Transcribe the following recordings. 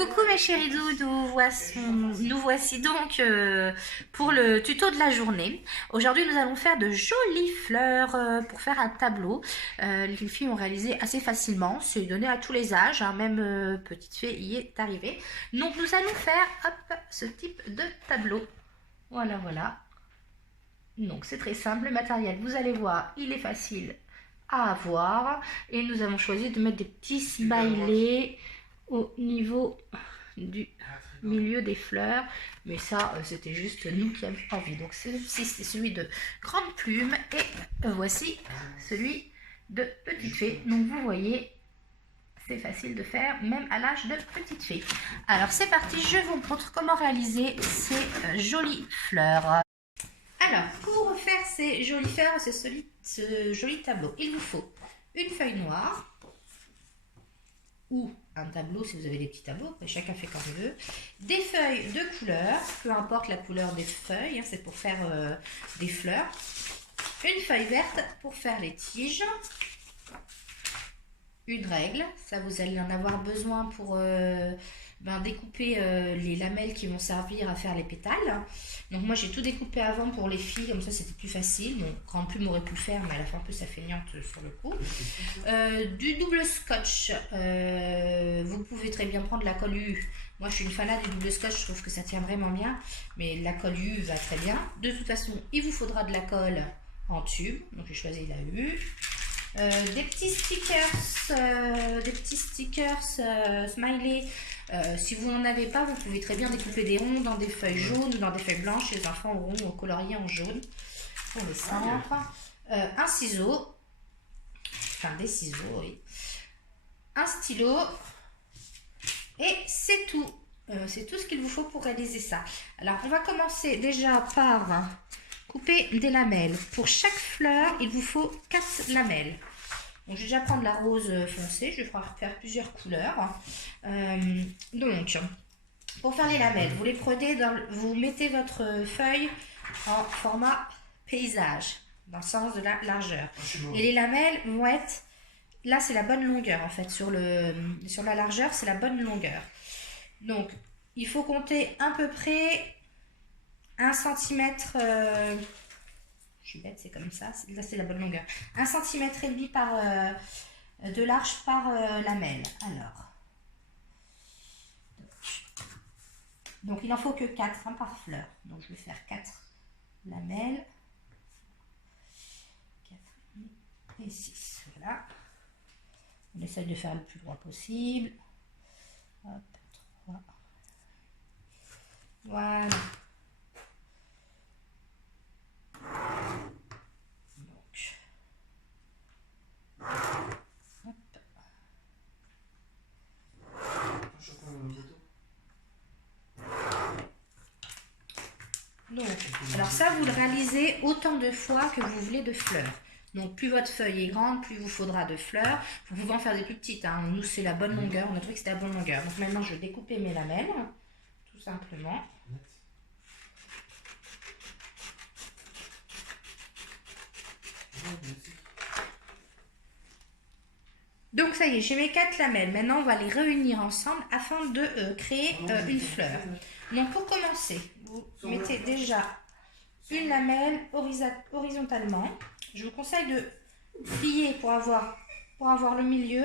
Coucou mes chéris doudous, nous voici donc pour le tuto de la journée. Aujourd'hui nous allons faire de jolies fleurs pour faire un tableau. Les filles ont réalisé assez facilement, c'est donné à tous les âges, hein, même petite fille y est arrivée. Donc nous allons faire hop, ce type de tableau. Voilà, voilà. Donc c'est très simple, le matériel vous allez voir il est facile à avoir. Et nous avons choisi de mettre des petits smileys au niveau du milieu des fleurs, mais ça c'était juste nous qui avions envie. Donc celui-ci c'est celui de grande plume et voici celui de petite fée. Donc vous voyez, c'est facile de faire même à l'âge de petite fée. Alors c'est parti, je vous montre comment réaliser ces jolies fleurs. Alors pour faire ces jolies fleurs, ce joli tableau, il vous faut une feuille noire ou un tableau si vous avez des petits tableaux, chacun fait comme il veut, des feuilles de couleur, peu importe la couleur des feuilles, hein, c'est pour faire des fleurs, une feuille verte pour faire les tiges, une règle, ça vous allez en avoir besoin pour découper les lamelles qui vont servir à faire les pétales. Donc moi j'ai tout découpé avant pour les filles, comme ça c'était plus facile. Bon, Grande Plume aurait pu le faire, mais elle a fait un peu sa feignante sur le coup. Du double scotch, vous pouvez très bien prendre la colle U. Moi je suis une fanat du double scotch, je trouve que ça tient vraiment bien, mais la colle U va très bien. De toute façon il vous faudra de la colle en tube, donc j'ai choisi la U. Des petits stickers smiley. Si vous n'en avez pas, vous pouvez très bien découper des ronds dans des feuilles jaunes ou dans des feuilles blanches. Les enfants auront colorié en jaune pour le centre. Un ciseau, enfin des ciseaux, oui. Un stylo et c'est tout. C'est tout ce qu'il vous faut pour réaliser ça. Alors on va commencer déjà par couper des lamelles. Pour chaque fleur, il vous faut 4 lamelles. Donc, je vais déjà prendre la rose foncée, je vais faire plusieurs couleurs. Donc, pour faire les lamelles, vous les prenez, vous mettez votre feuille en format paysage, dans le sens de la largeur. Et les lamelles vont être, là c'est la bonne longueur en fait, sur la largeur c'est la bonne longueur. Donc, il faut compter à peu près 1 cm, je suis bête, c'est comme ça, là c'est la bonne longueur. 1,5 cm de large par lamelle. Alors, donc il n'en faut que 4 hein, par fleur. Donc je vais faire 4 lamelles. 4 et 6. Voilà. On essaye de faire le plus droit possible. Hop, 3. Voilà. Donc, alors ça, vous le réalisez autant de fois que vous voulez de fleurs. Donc, plus votre feuille est grande, plus il vous faudra de fleurs. Vous pouvez en faire des plus petites. Hein. Nous, c'est la bonne longueur. On a trouvé que c'était la bonne longueur. Donc, maintenant, je vais découper mes lamelles, tout simplement. Donc, ça y est, j'ai mes 4 lamelles. Maintenant, on va les réunir ensemble afin de créer une fleur. Donc, pour commencer, vous mettez déjà une lamelle horizontalement. Je vous conseille de plier pour avoir le milieu.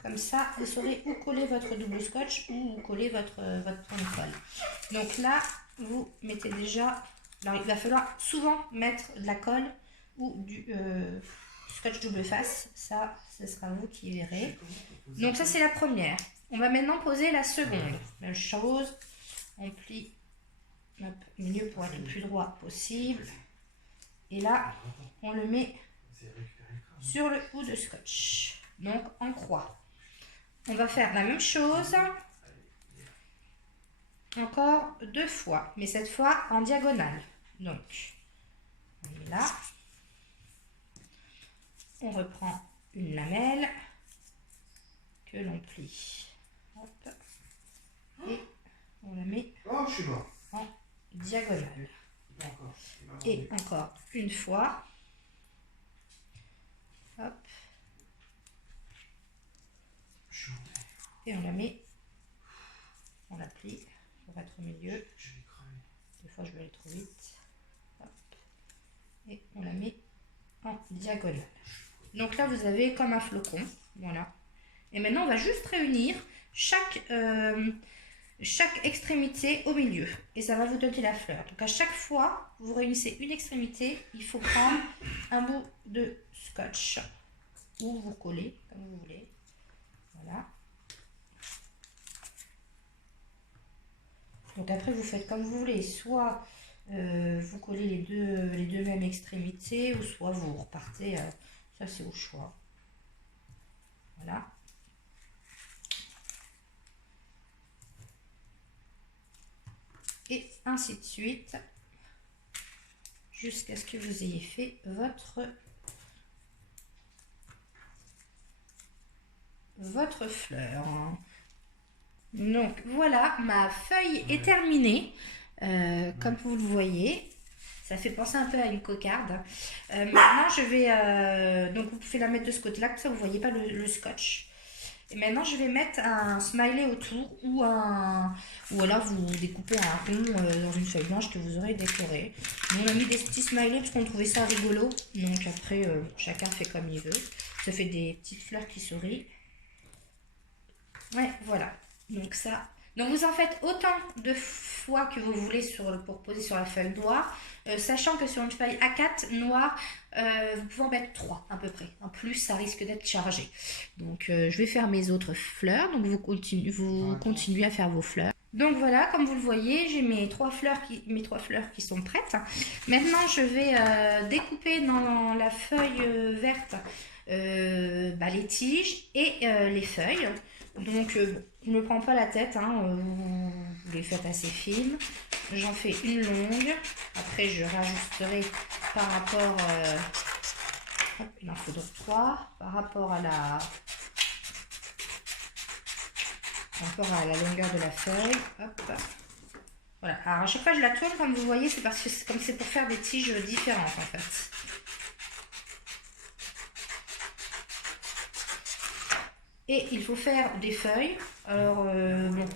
Comme ça, vous saurez où coller votre double scotch ou où coller votre colle. Donc là, vous mettez déjà... Alors, il va falloir souvent mettre de la colle ou du scotch double face. Ça, ce sera vous qui verrez. Donc ça, c'est la première. On va maintenant poser la seconde. Même chose. On plie le milieu pour être le plus droit possible. Et là, on le met sur le bout de scotch. Donc, en croix. On va faire la même chose encore 2 fois, mais cette fois en diagonale. Donc, on est là. On reprend une lamelle que l'on plie. Hop. Et on la met en diagonale. Et encore une fois. Hop. Et on la met On la plie pour être au milieu. Des fois je vais aller trop vite. Hop. Et on la met en diagonale. Donc là vous avez comme un flocon. Voilà. Et maintenant on va juste réunir chaque extrémité au milieu. Et ça va vous donner la fleur. Donc à chaque fois vous réunissez une extrémité, il faut prendre un bout de scotch. Ou vous collez comme vous voulez. Voilà. Donc après vous faites comme vous voulez, soit vous collez les deux mêmes extrémités, ou soit vous repartez, ça c'est au choix. Voilà. Et ainsi de suite, jusqu'à ce que vous ayez fait votre fleur. Donc voilà, ma feuille est terminée. Comme vous le voyez, ça fait penser un peu à une cocarde. Maintenant je vais, donc vous pouvez la mettre de ce côté là, comme ça vous ne voyez pas le scotch. Et maintenant je vais mettre un smiley autour, ou alors vous découpez un rond dans une feuille blanche que vous aurez décorée. Nous, on a mis des petits smileys parce qu'on trouvait ça rigolo. Donc après chacun fait comme il veut. Ça fait des petites fleurs qui sourient. Ouais, voilà. Donc ça. Donc vous en faites autant de fois que vous voulez pour poser sur la feuille noire, sachant que sur une feuille A4 noire, vous pouvez en mettre 3 à peu près. En plus, ça risque d'être chargé. Donc je vais faire mes autres fleurs. Donc vous continuez à faire vos fleurs. Donc voilà, comme vous le voyez, j'ai mes trois fleurs qui sont prêtes. Maintenant, je vais découper dans la feuille verte les tiges et les feuilles. Donc, je ne me prends pas la tête, hein, vous les faites assez fines. J'en fais une longue. Après, je rajusterai par rapport... hop, il en faut donc 3. Par rapport à la longueur de la feuille. Hop. Voilà. Alors, à chaque fois, je la tourne, comme vous voyez, c'est parce que c'est pour faire des tiges différentes, en fait. Et il faut faire des feuilles. Alors, bon,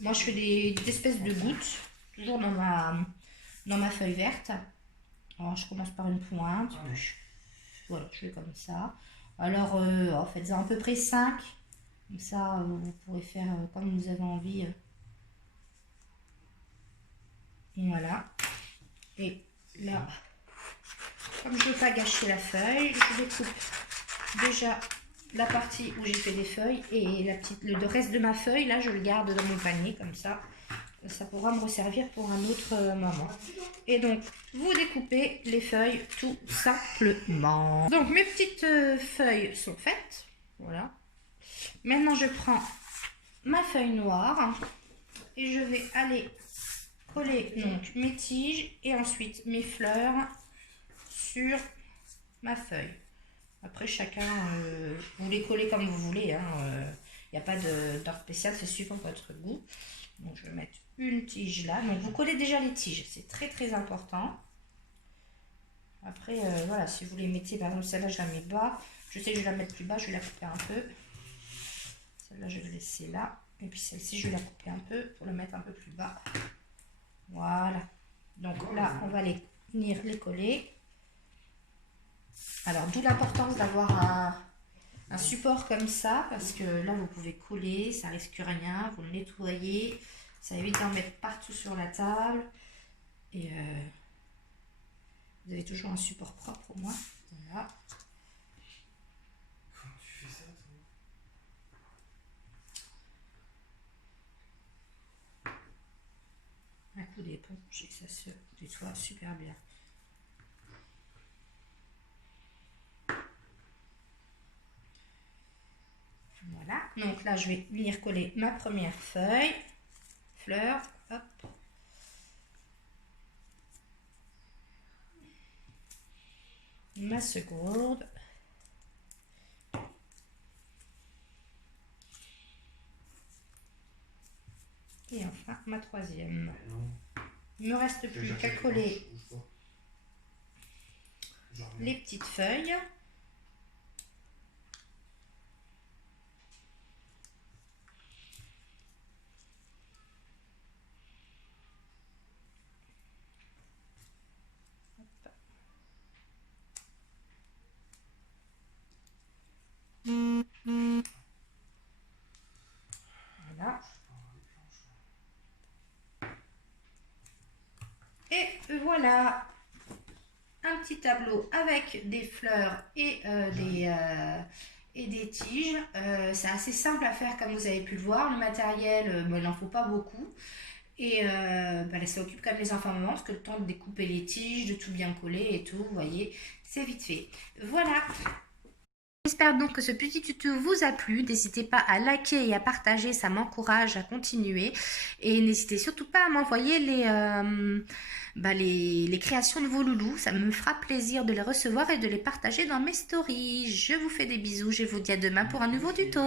moi je fais des espèces de gouttes, toujours dans ma feuille verte. Alors, je commence par une pointe. Voilà, je fais comme ça. Alors, faites-en à peu près 5. Comme ça, vous pourrez faire comme vous avez envie. Voilà. Et là, comme je ne veux pas gâcher la feuille, je découpe déjà la partie où j'ai fait des feuilles, et le reste de ma feuille, là, je le garde dans mon panier, comme ça. Ça pourra me resservir pour un autre moment. Et donc, vous découpez les feuilles tout simplement. Donc, mes petites feuilles sont faites. Voilà. Maintenant, je prends ma feuille noire et je vais aller coller donc mes tiges et ensuite mes fleurs sur ma feuille. Après, chacun, vous les collez comme vous voulez. Il n'y a pas d'ordre spécial, c'est suivant votre goût. Donc, je vais mettre une tige là. Donc, vous collez déjà les tiges. C'est très, très important. Après, voilà, si vous les mettez, par exemple, celle-là, je la mets bas. Je sais que je vais la mettre plus bas, je vais la couper un peu. Celle-là, je vais la laisser là. Et puis, celle-ci, je vais la couper un peu pour la mettre un peu plus bas. Voilà. Donc, là, on va venir les coller. Alors, d'où l'importance d'avoir un support comme ça, parce que là, vous pouvez coller, ça risque rien, vous le nettoyez, ça évite d'en mettre partout sur la table. Et vous avez toujours un support propre au moins. Voilà. Comment tu fais ça, toi? Un coup d'éponge et ça se nettoie super bien. Voilà, donc là je vais venir coller ma première feuille, fleur, hop. Ma seconde. Et enfin ma troisième. Il ne me reste plus qu'à coller les petites feuilles. voilà un petit tableau avec des fleurs et des tiges. C'est assez simple à faire comme vous avez pu le voir. Le matériel, il n'en faut pas beaucoup. Et ça occupe quand même les enfants moments parce que le temps de découper les tiges, de tout bien coller et tout, vous voyez, c'est vite fait. Voilà. J'espère donc que ce petit tuto vous a plu. N'hésitez pas à liker et à partager, ça m'encourage à continuer. Et n'hésitez surtout pas à m'envoyer les créations de vos loulous. Ça me fera plaisir de les recevoir et de les partager dans mes stories. Je vous fais des bisous. Je vous dis à demain pour un nouveau tuto.